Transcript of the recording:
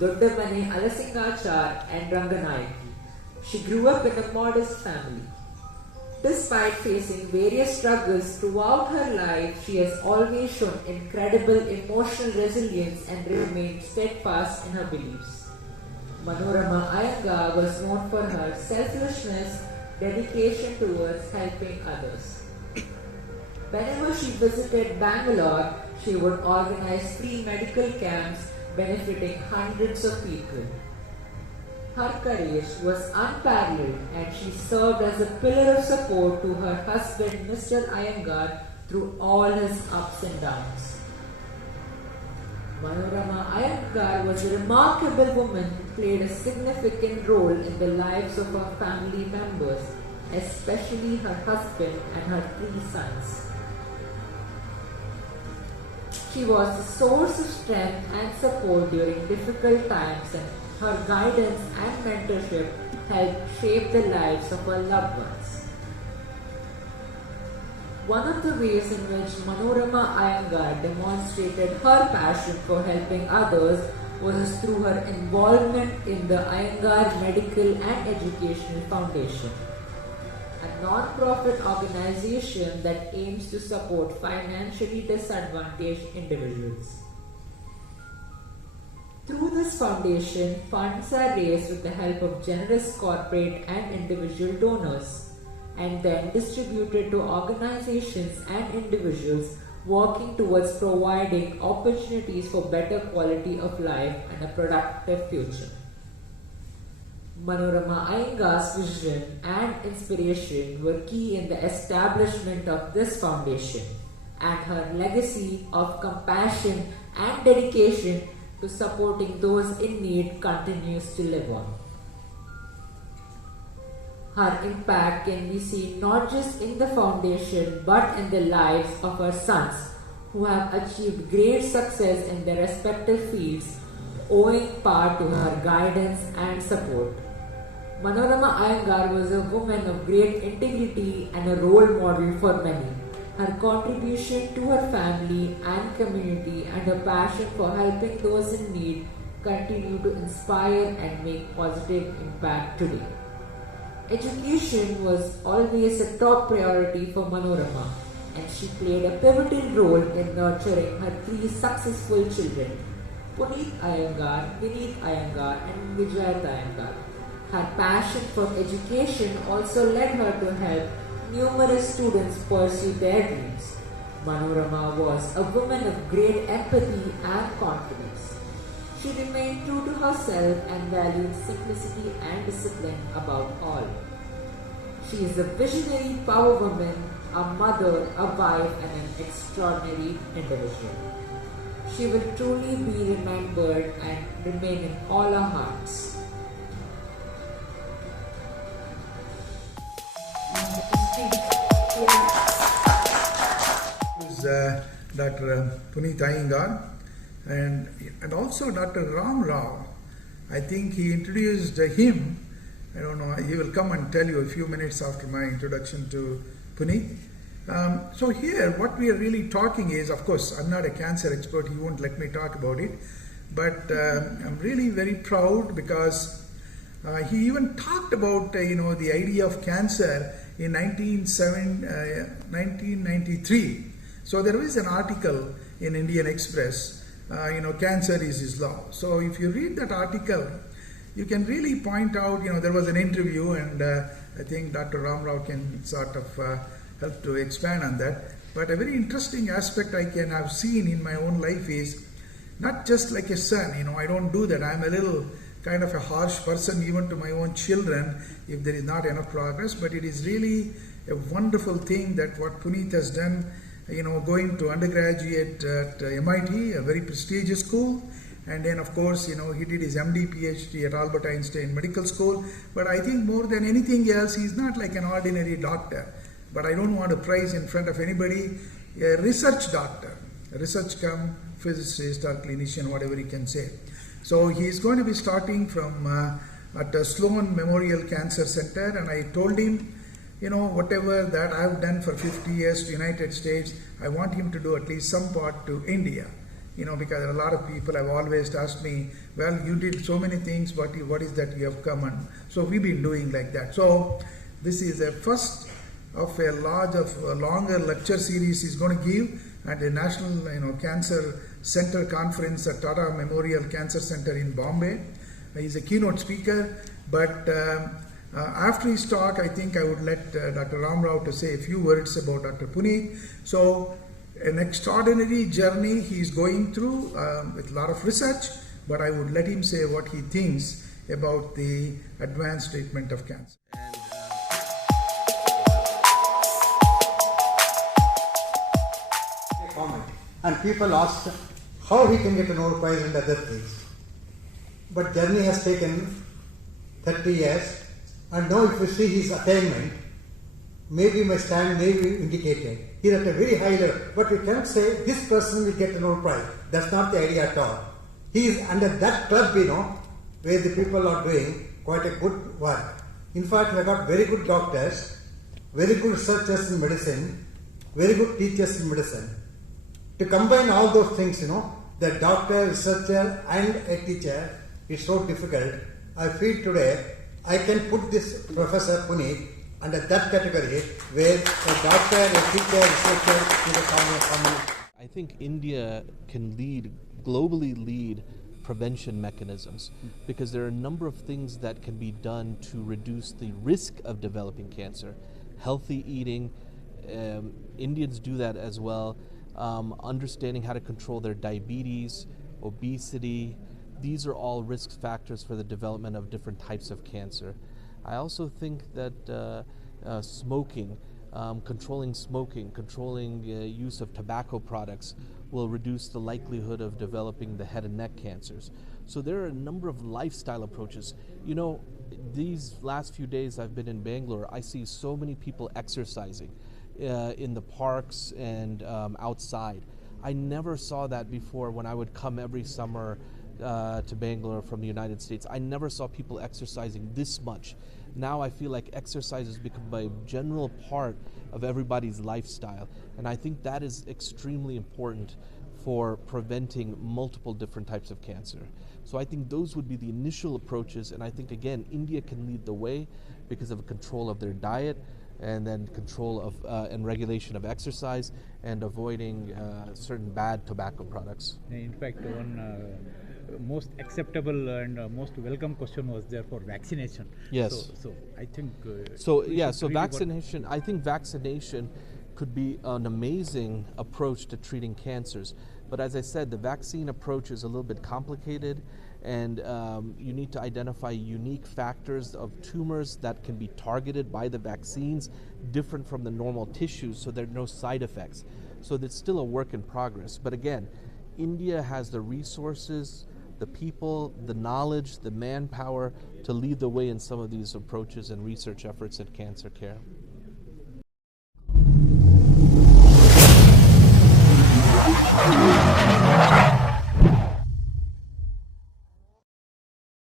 Doddamane Alasingachar and Ranganayaki. She grew up in a modest family. Despite facing various struggles throughout her life, she has always shown incredible emotional resilience and remained steadfast in her beliefs. Manorama Iyengar was known for her selflessness, dedication towards helping others. Whenever she visited Bangalore, she would organize free medical camps benefiting hundreds of people. Her courage was unparalleled and she served as a pillar of support to her husband Mr. Iyengar through all his ups and downs. Manorama Iyengar was a remarkable woman who played a significant role in the lives of her family members, especially her husband and her 3 sons. She was a source of strength and support during difficult times, and her guidance and mentorship helped shape the lives of her loved ones. One of the ways in which Manorama Iyengar demonstrated her passion for helping others was through her involvement in the Iyengar Medical and Educational Foundation, a non-profit organization that aims to support financially disadvantaged individuals. Through this foundation, funds are raised with the help of generous corporate and individual donors, and then distributed to organizations and individuals working towards providing opportunities for better quality of life and a productive future. Manorama Iyengar's vision and inspiration were key in the establishment of this foundation, and her legacy of compassion and dedication to supporting those in need continues to live on. Her impact can be seen not just in the foundation but in the lives of her sons, who have achieved great success in their respective fields, owing part to her guidance and support. Manorama Iyengar was a woman of great integrity and a role model for many. Her contribution to her family and community and her passion for helping those in need continue to inspire and make positive impact today. Education was always a top priority for Manorama, and she played a pivotal role in nurturing her 3 successful children, Puneeth Iyengar, Puneeth Iyengar and Vijayat Iyengar. Her passion for education also led her to help numerous students pursue their dreams. Manorama was a woman of great empathy and confidence. She remained true to herself and valued simplicity and discipline above all. She is a visionary power woman, a mother, a wife, and an extraordinary individual. She will truly be remembered and remain in all our hearts. Dr. Puneeth Iyengar and also Dr. Ram Rao. I think he introduced him. I don't know, he will come and tell you a few minutes after my introduction to Puneeth. So here what we are really talking is, of course, I'm not a cancer expert, he won't let me talk about it, but I'm really very proud because he even talked about the idea of cancer in 1993. So there was an article in Indian Express, cancer is Islam. So if you read that article, you can really point out, there was an interview, and I think Dr. Ram Rao can sort of help to expand on that. But a very interesting aspect I can have seen in my own life is not just like a son, I don't do that. I'm a little kind of a harsh person even to my own children if there is not enough progress, but it is really a wonderful thing that what Puneeth has done, going to undergraduate at MIT, a very prestigious school, and then of course, he did his MD, PhD at Albert Einstein Medical School, but I think more than anything else, he's not like an ordinary doctor, but I don't want to praise in front of anybody, a research doctor, a research cum physicist or clinician, whatever you can say. So he is going to be starting from at the Sloan Memorial Cancer Center, and I told him, whatever that I've done for 50 years to United States, I want him to do at least some part to India. because a lot of people have always asked me, well, you did so many things, what is that you have come on? So we've been doing like that. So this is a first of a longer lecture series he's going to give at the National Cancer Center Conference at Tata Memorial Cancer Center in Bombay. He's a keynote speaker, but after his talk, I think I would let Dr. Ram Rao to say a few words about Dr. Puneeth. So an extraordinary journey he's going through with a lot of research, but I would let him say what he thinks about the advanced treatment of cancer. And people asked how he can get a Nobel Prize and other things. But journey has taken 30 years, and now if you see his attainment, maybe my stand may be indicated. He's at a very high level, but we cannot say this person will get a Nobel Prize. That's not the idea at all. He is under that club, where the people are doing quite a good work. In fact, we have got very good doctors, very good researchers in medicine, very good teachers in medicine. To combine all those things, the doctor, researcher and a teacher is so difficult. I feel today I can put this Professor Puneeth under that category where a doctor, a teacher, researcher is a common. I think India can globally lead prevention mechanisms, because there are a number of things that can be done to reduce the risk of developing cancer. Healthy eating, Indians do that as well. Understanding how to control their diabetes, obesity, these are all risk factors for the development of different types of cancer. I also think that smoking, controlling use of tobacco products will reduce the likelihood of developing the head and neck cancers. So there are a number of lifestyle approaches. These last few days I've been in Bangalore, I see so many people exercising in the parks and outside. I never saw that before when I would come every summer to Bangalore from the United States. I never saw people exercising this much. Now I feel like exercise has become a general part of everybody's lifestyle, and I think that is extremely important for preventing multiple different types of cancer. So I think those would be the initial approaches, and I think again India can lead the way because of control of their diet, and then control of and regulation of exercise, and avoiding certain bad tobacco products. In fact, one most acceptable and most welcome question was there for vaccination. Yes. So I think. So vaccination. I think vaccination could be an amazing approach to treating cancers. But as I said, the vaccine approach is a little bit complicated, and you need to identify unique factors of tumors that can be targeted by the vaccines, different from the normal tissues, so there are no side effects. So that's still a work in progress. But again, India has the resources, the people, the knowledge, the manpower to lead the way in some of these approaches and research efforts in cancer care.